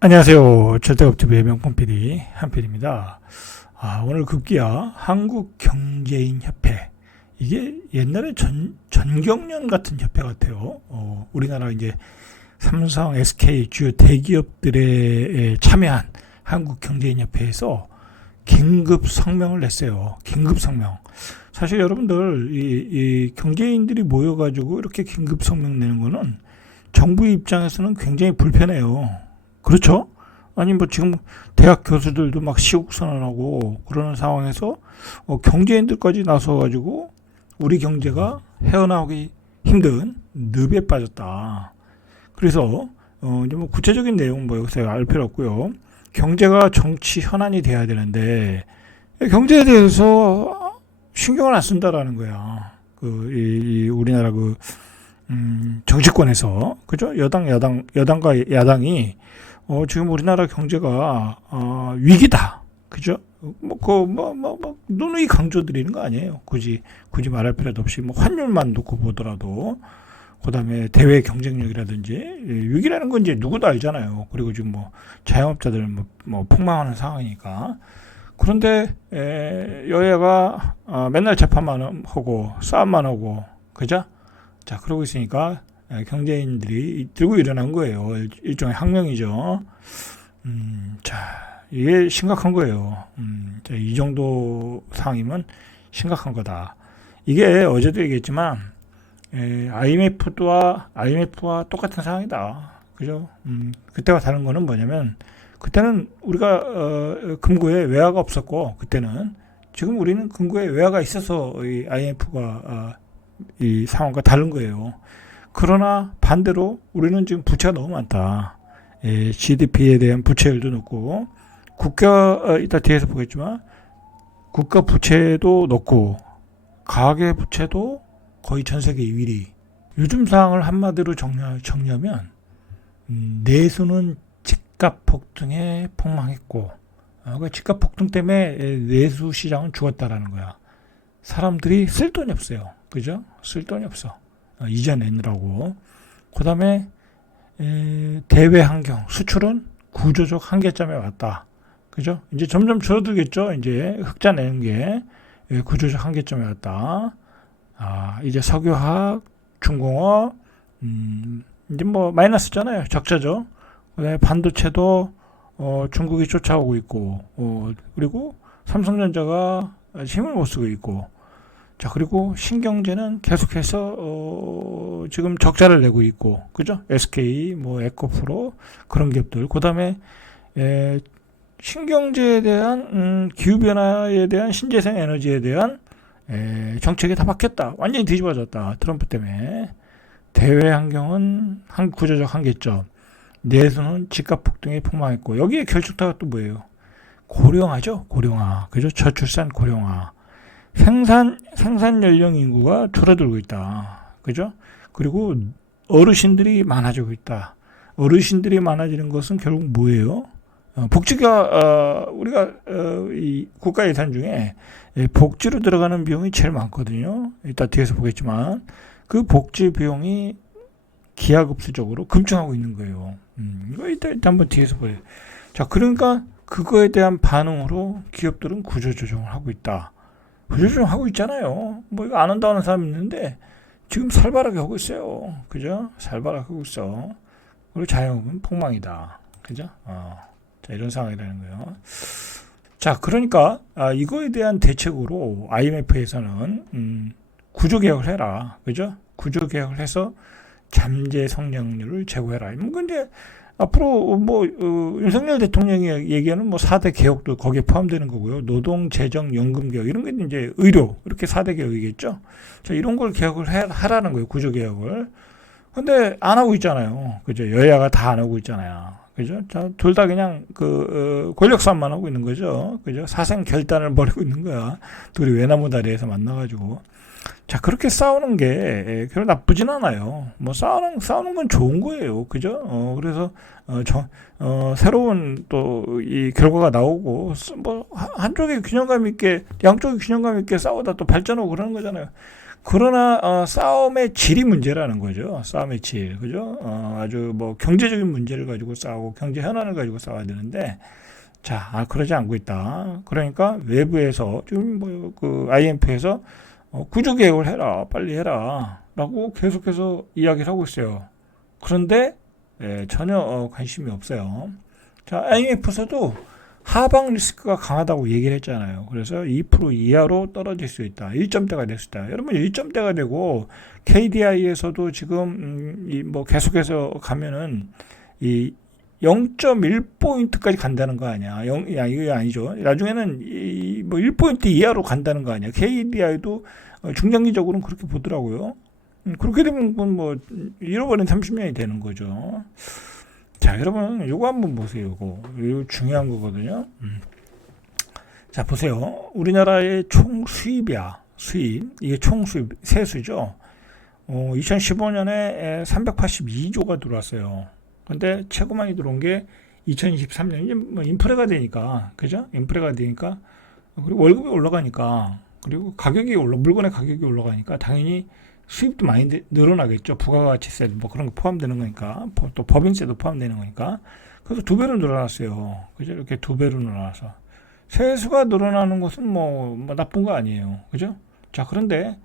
안녕하세요. 절대업투비의 명품 PD 한PD입니다. 오늘 급기야 한국경제인협회. 이게 옛날에 전경련 같은 협회 같아요. 우리나라 이제 삼성, SK 주요 대기업들에 참여한 한국경제인협회에서 긴급 성명을 냈어요. 긴급 성명. 사실 여러분들 이 경제인들이 모여가지고 이렇게 긴급 성명 내는 거는 정부 입장에서는 굉장히 불편해요. 그렇죠? 아니 뭐 지금 대학 교수들도 막 시국 선언하고 그러는 상황에서 경제인들까지 나서가지고 우리 경제가 헤어나오기 힘든 늪에 빠졌다. 그래서 이제 뭐 구체적인 내용 뭐 여기서 알 필요 없고요. 경제가 정치 현안이 돼야 되는데 경제에 대해서 신경을 안 쓴다라는 거야. 이 우리나라 정치권에서 그죠? 여당과 야당이 지금 우리나라 경제가 위기다. 그죠? 누누이 강조드리는 거 아니에요. 굳이 말할 필요도 없이 뭐 환율만 놓고 보더라도 그다음에 대외 경쟁력이라든지 위기라는 건 이제 누구도 알잖아요. 그리고 지금 뭐 자영업자들 뭐 폭망하는 상황이니까. 그런데 여야가 맨날 재판만 하고 싸움만 하고 그죠? 자, 그러고 있으니까 경제인들이 들고 일어난 거예요. 일종의 혁명이죠. 자, 이게 심각한 거예요. 자, 이 정도 상황이면 심각한 거다. 이게 어제도 얘기했지만 IMF와 똑같은 상황이다. 그죠? 그때와 다른 거는 뭐냐면 그때는 우리가 금고에 외화가 없었고 그때는 지금 우리는 금고에 외화가 있어서 이 IMF가 이 상황과 다른 거예요. 그러나 반대로 우리는 지금 부채가 너무 많다. GDP에 대한 부채율도 높고 이따 뒤에서 보겠지만 국가 부채도 높고 가계 부채도 거의 전 세계 1위. 요즘 상황을 한마디로 정리하면 내수는 집값 폭등에 폭망했고 그 집값 폭등 때문에 내수 시장은 죽었다라는 거야. 사람들이 쓸 돈이 없어요. 그죠? 쓸 돈이 없어. 이자 내느라고. 그 다음에 대외 환경, 수출은 구조적 한계점에 왔다. 그죠? 이제 점점 줄어들겠죠. 이제 흑자 내는 게 구조적 한계점에 왔다. 이제 석유화학, 중공업, 이제 뭐 마이너스잖아요. 적자죠. 그다음에 반도체도 중국이 쫓아오고 있고, 그리고 삼성전자가 힘을 못 쓰고 있고. 자, 그리고 신경제는 계속해서 지금 적자를 내고 있고, 그죠? SK, 뭐 에코프로 그런 기업들. 그다음에 신경제에 대한 기후 변화에 대한 신재생 에너지에 대한 정책이 다 바뀌었다. 완전히 뒤집어졌다. 트럼프 때문에. 대외 환경은 구조적 한계점. 내수는 집값 폭등이 폭망했고 여기에 결정타가 또 뭐예요? 고령화죠. 고령화. 그죠? 저출산 고령화. 생산 연령 인구가 줄어들고 있다. 그죠? 그리고 어르신들이 많아지고 있다. 어르신들이 많아지는 것은 결국 뭐예요? 복지가 우리가 이 국가 예산 중에 복지로 들어가는 비용이 제일 많거든요. 이따 뒤에서 보겠지만 그 복지 비용이 기하급수적으로 급증하고 있는 거예요. 이거 이따 한번 뒤에서 보세요. 자, 그러니까 그거에 대한 반응으로 기업들은 구조조정을 하고 있다. 구조조정 하고 있잖아요. 뭐 이거 안 한다는 사람 있는데 지금 살벌하게 하고 있어요. 그죠? 살벌하게 하고 있어. 그리고 자영업은 폭망이다. 그죠? 자, 이런 상황이라는 거예요. 자, 그러니까 이거에 대한 대책으로 IMF에서는 구조개혁을 해라. 그죠? 구조개혁을 해서 잠재 성장률을 제고해라. 근데 앞으로 윤석열 대통령이 얘기하는 4대 개혁도 거기에 포함되는 거고요. 노동, 재정, 연금 개혁 이런 게 이제 의료 이렇게 4대 개혁이겠죠. 자, 이런 걸 개혁을 하라는 거예요. 구조 개혁을. 근데 안 하고 있잖아요. 그죠? 여야가 다 안 하고 있잖아요. 그죠? 자, 둘 다 그냥 권력 싸움만 하고 있는 거죠. 그죠? 사생 결단을 벌이고 있는 거야. 둘이 외나무 다리에서 만나가지고. 자, 그렇게 싸우는 게 별로 나쁘진 않아요. 싸우는 건 좋은 거예요. 그죠? 그래서 새로운 또 이 결과가 나오고 한쪽이 균형감 있게 양쪽이 균형감 있게 싸우다 또 발전하고 그러는 거잖아요. 그러나 싸움의 질이 문제라는 거죠. 싸움의 질, 그죠? 아주 뭐 경제적인 문제를 가지고 싸우고 경제 현안을 가지고 싸워야 되는데, 자, 그러지 않고 있다. 그러니까 외부에서 지금 뭐 그 IMF에서 구조 개혁을 해라, 빨리 해라라고 계속해서 이야기를 하고 있어요. 그런데 전혀 관심이 없어요. 자, IMF에서도 하방 리스크가 강하다고 얘기를 했잖아요. 그래서 2% 이하로 떨어질 수 있다. 1점대가 될 수 있다. 여러분 1점대가 되고 KDI에서도 지금 뭐 계속해서 가면은 이 0.1포인트까지 간다는 거 아니야. 이거 아니죠. 나중에는 뭐 1포인트 이하로 간다는 거 아니야. KDI도 중장기적으로는 그렇게 보더라고요. 그렇게 되면 뭐 잃어버린 30년이 되는 거죠. 자, 여러분, 요거 한번 보세요. 이거 중요한 거거든요. 자, 보세요. 우리나라의 총 수입이야. 수입. 이게 총 수입, 세수죠. 2015년에 382조가 들어왔어요. 근데 최고 많이 들어온 게 2023년. 이제 뭐 인프레가 되니까, 그죠? 인프레가 되니까, 그리고 월급이 올라가니까, 그리고 물건의 가격이 올라가니까 당연히 수입도 많이 늘어나겠죠. 부가가치세 뭐 그런 거 포함되는 거니까, 또 법인세도 포함되는 거니까. 그래서 2배로 늘어났어요. 그죠? 이렇게 2배로 늘어나서 세수가 늘어나는 것은 뭐 나쁜 거 아니에요. 그죠? 자, 그런데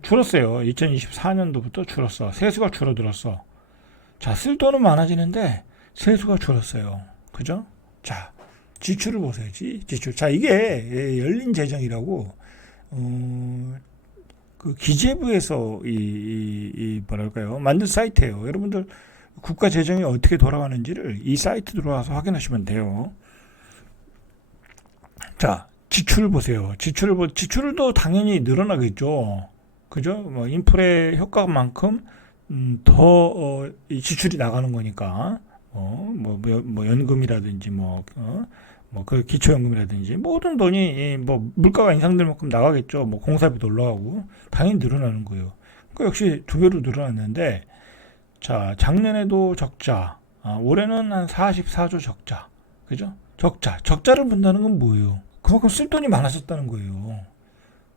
줄었어요. 2024년도부터 줄었어. 세수가 줄어들었어. 자, 쓸 돈은 많아지는데 세수가 줄었어요. 그죠? 자, 지출을 보세요. 지출. 자, 이게 열린 재정이라고 그 기재부에서 뭐랄까요, 만든 사이트예요. 여러분들 국가 재정이 어떻게 돌아가는지를 이 사이트 들어와서 확인하시면 돼요. 자, 지출 보세요. 지출도 당연히 늘어나겠죠. 그죠? 뭐 인플레 효과만큼 더 지출이 나가는 거니까 뭐 연금이라든지 그 기초연금이라든지 모든 돈이 뭐 물가가 인상될 만큼 나가겠죠. 뭐 공사비도 올라가고 당연히 늘어나는 거예요. 그 역시 2배로 늘어났는데, 자, 작년에도 적자, 올해는 한 44조 적자, 그죠? 적자를 본다는 건 뭐예요? 그만큼 쓸 돈이 많아졌다는 거예요.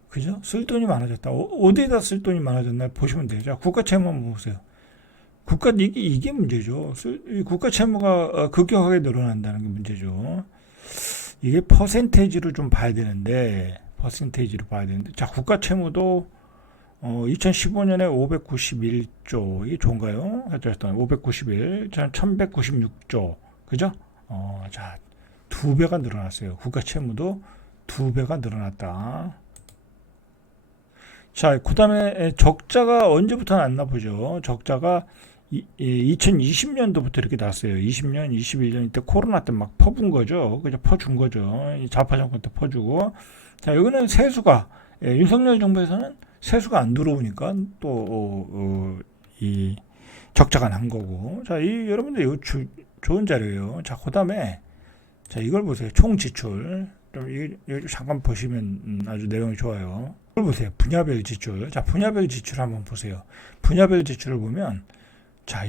그죠? 쓸 돈이 많아졌다. 어디에다 쓸 돈이 많아졌나 보시면 돼요. 자, 국가 채무 한번 보세요. 이게 문제죠. 국가 채무가 급격하게 늘어난다는 게 문제죠. 이게 퍼센테이지로 좀 봐야 되는데, 자, 국가 채무도 2015년에 591조, 이게 좋은가요? 591, 1196조, 그죠? 자, 2배가 늘어났어요. 국가 채무도 2배가 늘어났다. 자, 그 다음에 적자가 언제부터 났나 보죠. 적자가 2020년도부터 이렇게 났어요. 20년, 21년 이때 코로나 때 막 퍼준 거죠. 그죠? 퍼준 거죠. 좌파 정권 때 퍼주고. 자, 여기는 세수가, 윤석열 정부에서는 세수가 안 들어오니까 또, 이 적자가 난 거고. 자, 여러분들 이거 좋은 자료예요. 자, 그 다음에, 자, 이걸 보세요. 총 지출. 이거 잠깐 보시면 아주 내용이 좋아요. 이걸 보세요. 분야별 지출. 자, 분야별 지출 한번 보세요. 분야별 지출을 보면, 자,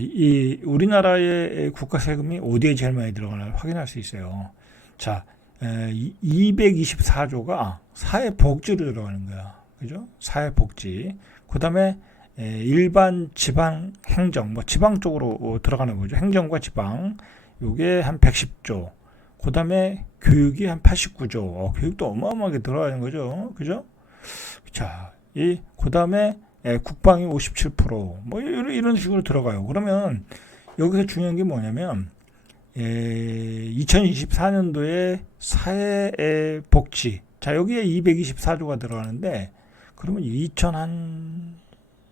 우리나라의 국가 세금이 어디에 제일 많이 들어가나 확인할 수 있어요. 자, 224조가 사회복지로 들어가는 거야. 그죠? 사회복지. 그 다음에 일반 지방 행정, 뭐 지방 쪽으로 들어가는 거죠. 행정과 지방. 요게 한 110조. 그 다음에 교육이 한 89조. 교육도 어마어마하게 들어가는 거죠. 그죠? 자, 그 다음에 국방이 57%, 뭐 이런 식으로 들어가요. 그러면 여기서 중요한 게 뭐냐면 2024년도에 사회복지, 자, 여기에 224조가 들어가는데, 그러면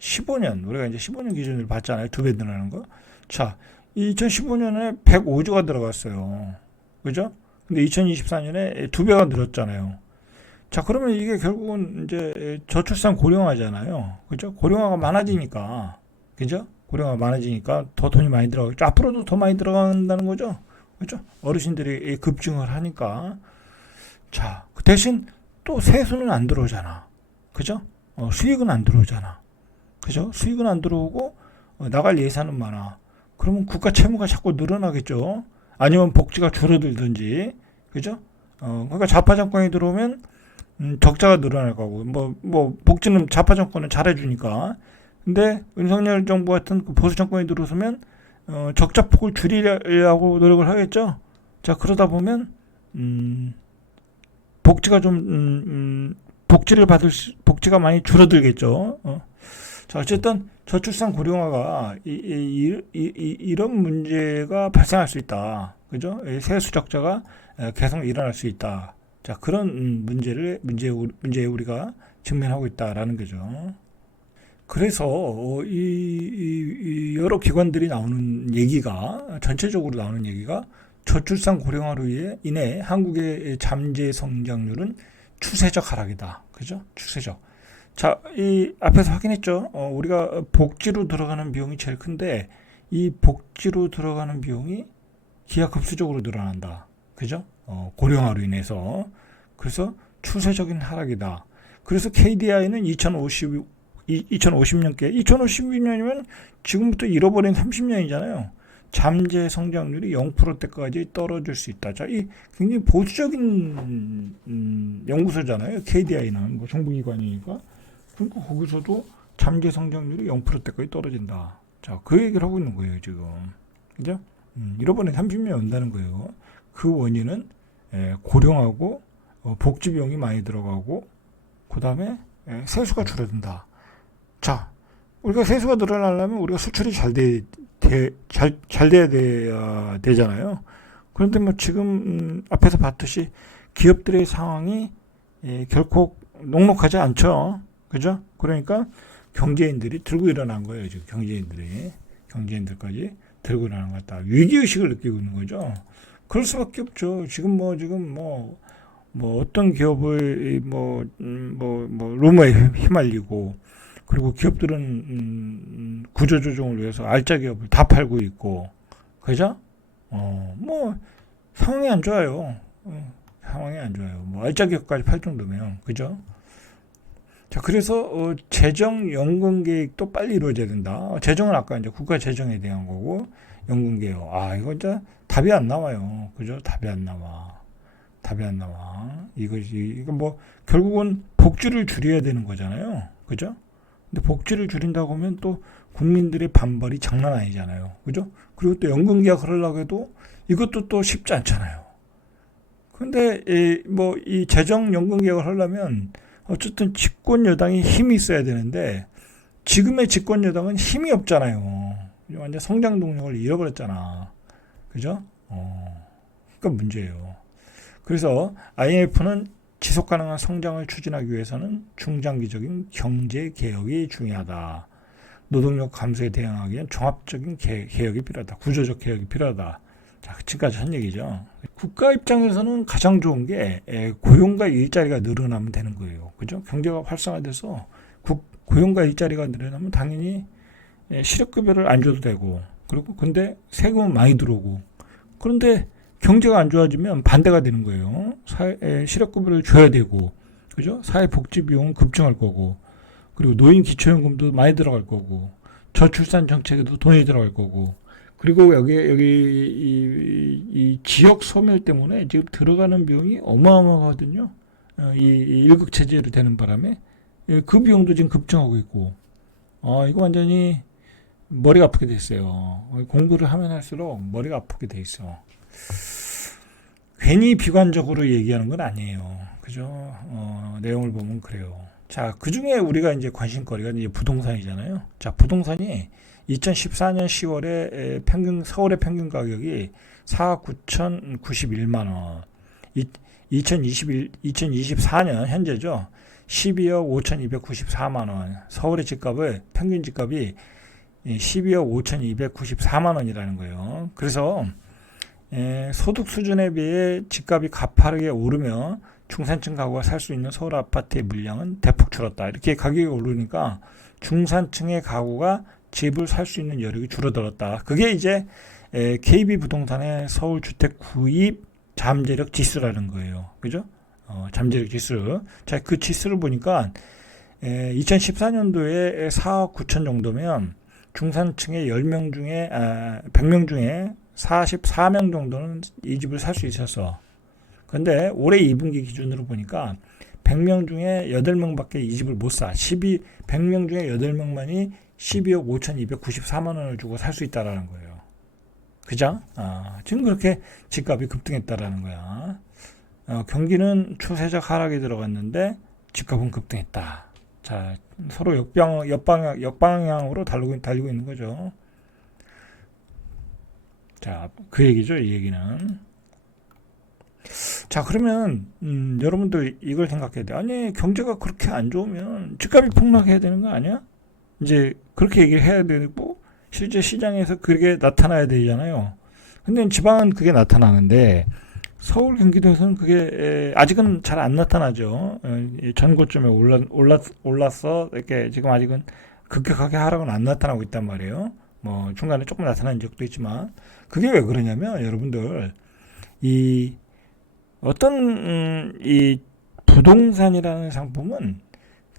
2015년, 우리가 이제 15년 기준으로 봤잖아요. 2배 늘어나는 거. 자, 2015년에 105조가 들어갔어요. 그죠? 근데 2024년에 2배가 늘었잖아요. 자, 그러면 이게 결국은 이제 저출산 고령화잖아요. 그죠? 고령화가 많아지니까, 그죠? 고령화가 많아지니까 더 돈이 많이 들어가겠죠. 앞으로도 더 많이 들어간다는 거죠. 그죠? 어르신들이 급증을 하니까. 자, 그 대신 또 세수는 안 들어오잖아. 그죠? 수익은 안 들어오잖아. 그죠? 수익은 안 들어오고 나갈 예산은 많아. 그러면 국가 채무가 자꾸 늘어나겠죠. 아니면 복지가 줄어들든지. 그죠? 그러니까 좌파 정권이 들어오면 적자가 늘어날 거고, 복지는 좌파 정권은 잘해주니까. 근데 윤석열 정부 같은 그 보수 정권이 들어서면, 적자 폭을 줄이려고 노력을 하겠죠. 자, 그러다 보면, 복지가 좀, 복지가 많이 줄어들겠죠. 자, 어쨌든, 저출산 고령화가, 이런 문제가 발생할 수 있다. 그죠? 세수 적자가 계속 일어날 수 있다. 자, 그런 문제에 우리가 직면하고 있다라는 거죠. 그래서 이 여러 기관들이 나오는 얘기가 전체적으로 나오는 얘기가 저출산 고령화로 인해 한국의 잠재 성장률은 추세적 하락이다. 그죠? 추세적. 자, 이 앞에서 확인했죠. 우리가 복지로 들어가는 비용이 제일 큰데 이 복지로 들어가는 비용이 기하급수적으로 늘어난다. 그죠? 고령화로 인해서. 그래서 추세적인 하락이다. 그래서 KDI는 2050년이면 지금부터 잃어버린 30년이잖아요. 잠재 성장률이 0%대까지 떨어질 수 있다. 자, 이 굉장히 보수적인 연구소잖아요. KDI는 뭐 정부기관이니까. 그러니까 거기서도 잠재 성장률이 0%대까지 떨어진다. 자, 그 얘기를 하고 있는 거예요, 지금. 그죠? 잃어버린 30년이 온다는 거예요. 그 원인은 고령하고 복지 비용이 많이 들어가고 그 다음에 세수가 줄어든다. 자, 우리가 세수가 늘어나려면 우리가 수출이 잘 돼야 되잖아요. 그런데 뭐 지금 앞에서 봤듯이 기업들의 상황이 결코 녹록하지 않죠. 그죠? 그러니까 경제인들이 들고 일어난 거예요. 지금 경제인들까지 들고 일어난 것 같다. 위기의식을 느끼고 있는 거죠. 그럴 수밖에 없죠. 지금 어떤 기업을 루머에 휘말리고 그리고 기업들은 구조조정을 위해서 알짜 기업을 다 팔고 있고 그죠? 상황이 안 좋아요. 상황이 안 좋아요. 알짜 기업까지 팔 정도면 그죠? 자, 그래서 재정 연금 계획도 빨리 이루어져야 된다. 재정은 아까 이제 국가 재정에 대한 거고 연금 계획. 이거 진짜 답이 안 나와요. 그죠? 답이 안 나와. 이거 결국은 복지를 줄여야 되는 거잖아요. 그죠? 근데 복지를 줄인다고 하면 또 국민들의 반발이 장난 아니잖아요. 그죠? 그리고 또 연금 계약을 하려고 해도 이것도 또 쉽지 않잖아요. 근데 이 재정 연금 계약을 하려면 어쨌든 집권 여당이 힘이 있어야 되는데 지금의 집권 여당은 힘이 없잖아요. 완전 성장 동력을 잃어버렸잖아. 그죠? 그러니까 문제예요. 그래서 IMF는 지속 가능한 성장을 추진하기 위해서는 중장기적인 경제 개혁이 중요하다. 노동력 감소에 대응하기 위한 종합적인 개혁이 필요하다. 구조적 개혁이 필요하다. 자, 지금까지 한 얘기죠. 국가 입장에서는 가장 좋은 게 고용과 일자리가 늘어나면 되는 거예요. 그죠? 경제가 활성화돼서 고용과 일자리가 늘어나면 당연히 실업급여를 안 줘도 되고 그리고 근데 세금은 많이 들어오고 그런데 경제가 안 좋아지면 반대가 되는 거예요. 실업급여를 줘야 되고 그죠? 사회복지 비용은 급증할 거고 그리고 노인 기초연금도 많이 들어갈 거고 저출산 정책에도 돈이 들어갈 거고 그리고 여기 이 지역 소멸 때문에 지금 들어가는 비용이 어마어마하거든요. 이 일극 체제로 되는 바람에 그 비용도 지금 급증하고 있고 이거 완전히 머리가 아프게 돼 있어요. 공부를 하면 할수록 머리가 아프게 돼 있어. 괜히 비관적으로 얘기하는 건 아니에요. 그죠? 내용을 보면 그래요. 자, 그 중에 우리가 이제 관심거리가 이제 부동산이잖아요. 자, 부동산이 2014년 10월에 서울의 평균 가격이 4억 9,091만 원. 2024년 현재죠. 12억 5,294만 원. 서울의 평균 집값이 12억 5,294만 원이라는 거예요. 그래서 소득 수준에 비해 집값이 가파르게 오르며 중산층 가구가 살 수 있는 서울 아파트의 물량은 대폭 줄었다. 이렇게 가격이 오르니까 중산층의 가구가 집을 살 수 있는 여력이 줄어들었다. 그게 이제 KB부동산의 서울 주택 구입 잠재력 지수라는 거예요. 그죠? 잠재력 지수. 자, 그 지수를 보니까 2014년도에 4억 9천 정도면 중산층의 100명 중에 44명 정도는 이 집을 살 수 있었어. 근데 올해 2분기 기준으로 보니까 100명 중에 8명밖에 이 집을 못 사. 100명 중에 8명만이 12억 5,294만 원을 주고 살 수 있다라는 거예요. 그죠? 지금 그렇게 집값이 급등했다라는 거야. 경기는 추세적 하락에 들어갔는데 집값은 급등했다. 자, 서로 역방향으로 달리고 있는 거죠. 자, 그 얘기죠, 이 얘기는. 자, 그러면 여러분들 이걸 생각해야 돼. 아니, 경제가 그렇게 안 좋으면 집값이 폭락해야 되는 거 아니야? 이제 그렇게 얘기를 해야 되고 실제 시장에서 그게 나타나야 되잖아요. 근데 지방은 그게 나타나는데 서울, 경기도에서는 그게 아직은 잘 안 나타나죠. 전고점에 올랐어. 이렇게 지금 아직은 급격하게 하락은 안 나타나고 있단 말이에요. 뭐 중간에 조금 나타난 적도 있지만 그게 왜 그러냐면 여러분들 이 어떤 이 부동산이라는 상품은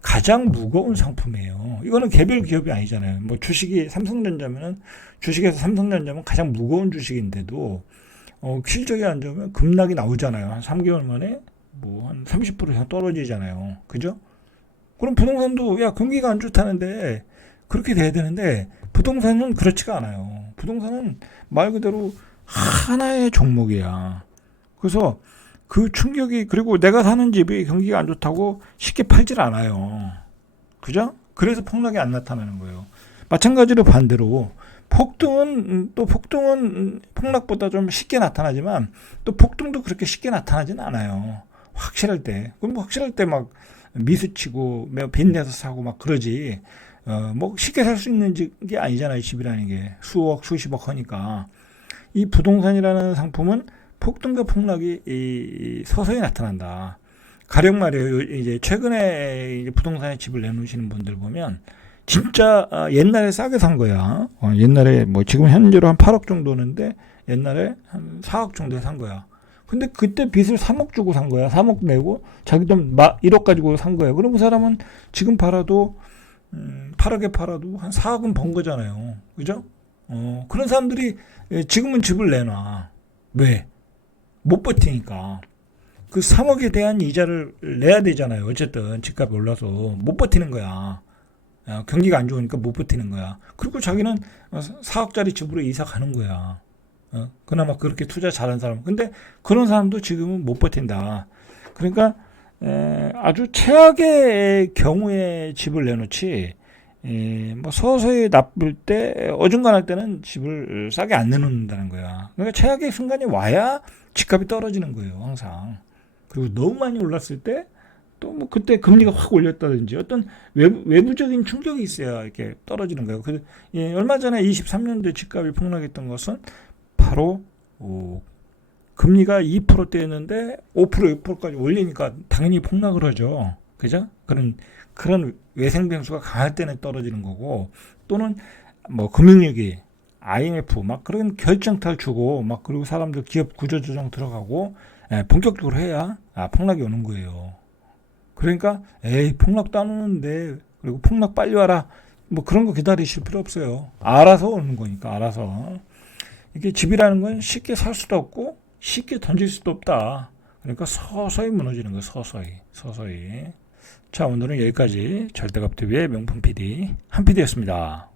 가장 무거운 상품이에요. 이거는 개별 기업이 아니잖아요. 뭐 주식이 삼성전자면은 주식에서 삼성전자면 가장 무거운 주식인데도 실적이 안 좋으면 급락이 나오잖아요. 한 3개월 만에 뭐 한 30% 이상 떨어지잖아요. 그죠? 그럼 부동산도 야 경기가 안 좋다는데 그렇게 돼야 되는데 부동산은 그렇지가 않아요. 부동산은 말 그대로 하나의 종목이야. 그래서 그 충격이 그리고 내가 사는 집이 경기가 안 좋다고 쉽게 팔질 않아요. 그죠? 그래서 폭락이 안 나타나는 거예요. 마찬가지로 반대로 폭등은 폭락보다 좀 쉽게 나타나지만 또 폭등도 그렇게 쉽게 나타나진 않아요. 확실할 때. 그럼 확실할 때 막 미수치고 빚내서 사고 막 그러지. 뭐 쉽게 살 수 있는 게 아니잖아요. 집이라는 게 수억 수십억 하니까 이 부동산이라는 상품은 폭등과 폭락이 서서히 나타난다. 가령 말이에요. 이제 최근에 이제 부동산에 집을 내놓으시는 분들 보면 진짜 옛날에 싸게 산 거야. 옛날에 뭐 지금 현재로 한 8억 정도는데 옛날에 한 4억 정도에 산 거야. 근데 그때 빚을 3억 주고 산 거야. 3억 내고 자기 돈 1억 가지고 산 거야. 그럼 그 사람은 지금 팔아도 8억에 팔아도 한 4억은 번 거잖아요. 그죠? 그런 사람들이 지금은 집을 내놔. 왜? 못 버티니까. 그 3억에 대한 이자를 내야 되잖아요. 어쨌든 집값이 올라서 못 버티는 거야. 경기가 안 좋으니까 못 버티는 거야. 그리고 자기는 4억짜리 집으로 이사 가는 거야. 그나마 그렇게 투자 잘한 사람. 근데 그런 사람도 지금은 못 버틴다. 그러니까 아주 최악의 경우에 집을 내놓지 뭐 서서히 나쁠 때 어중간할 때는 집을 싸게 안 내놓는다는 거야. 그러니까 최악의 순간이 와야 집값이 떨어지는 거예요. 항상. 그리고 너무 많이 올랐을 때 또 뭐 그때 금리가 확 올렸다든지 어떤 외부적인 충격이 있어야 이렇게 떨어지는 거예요. 얼마 전에 23년도에 집값이 폭락했던 것은 바로 금리가 2%대였는데 5%, 6%까지 올리니까 당연히 폭락을 하죠. 그죠? 그런 외생 변수가 강할 때는 떨어지는 거고 또는 뭐 금융위기, IMF 막 그런 결정타를 주고 막 그리고 사람들 기업 구조조정 들어가고 본격적으로 해야 폭락이 오는 거예요. 그러니까 폭락도 안 오는데 그리고 폭락 빨리 와라 뭐 그런 거 기다리실 필요 없어요. 알아서 오는 거니까 알아서. 이게 집이라는 건 쉽게 살 수도 없고 쉽게 던질 수도 없다. 그러니까 서서히 무너지는 거예요. 서서히. 자, 오늘은 여기까지 절대값TV의 명품 PD 한 PD였습니다.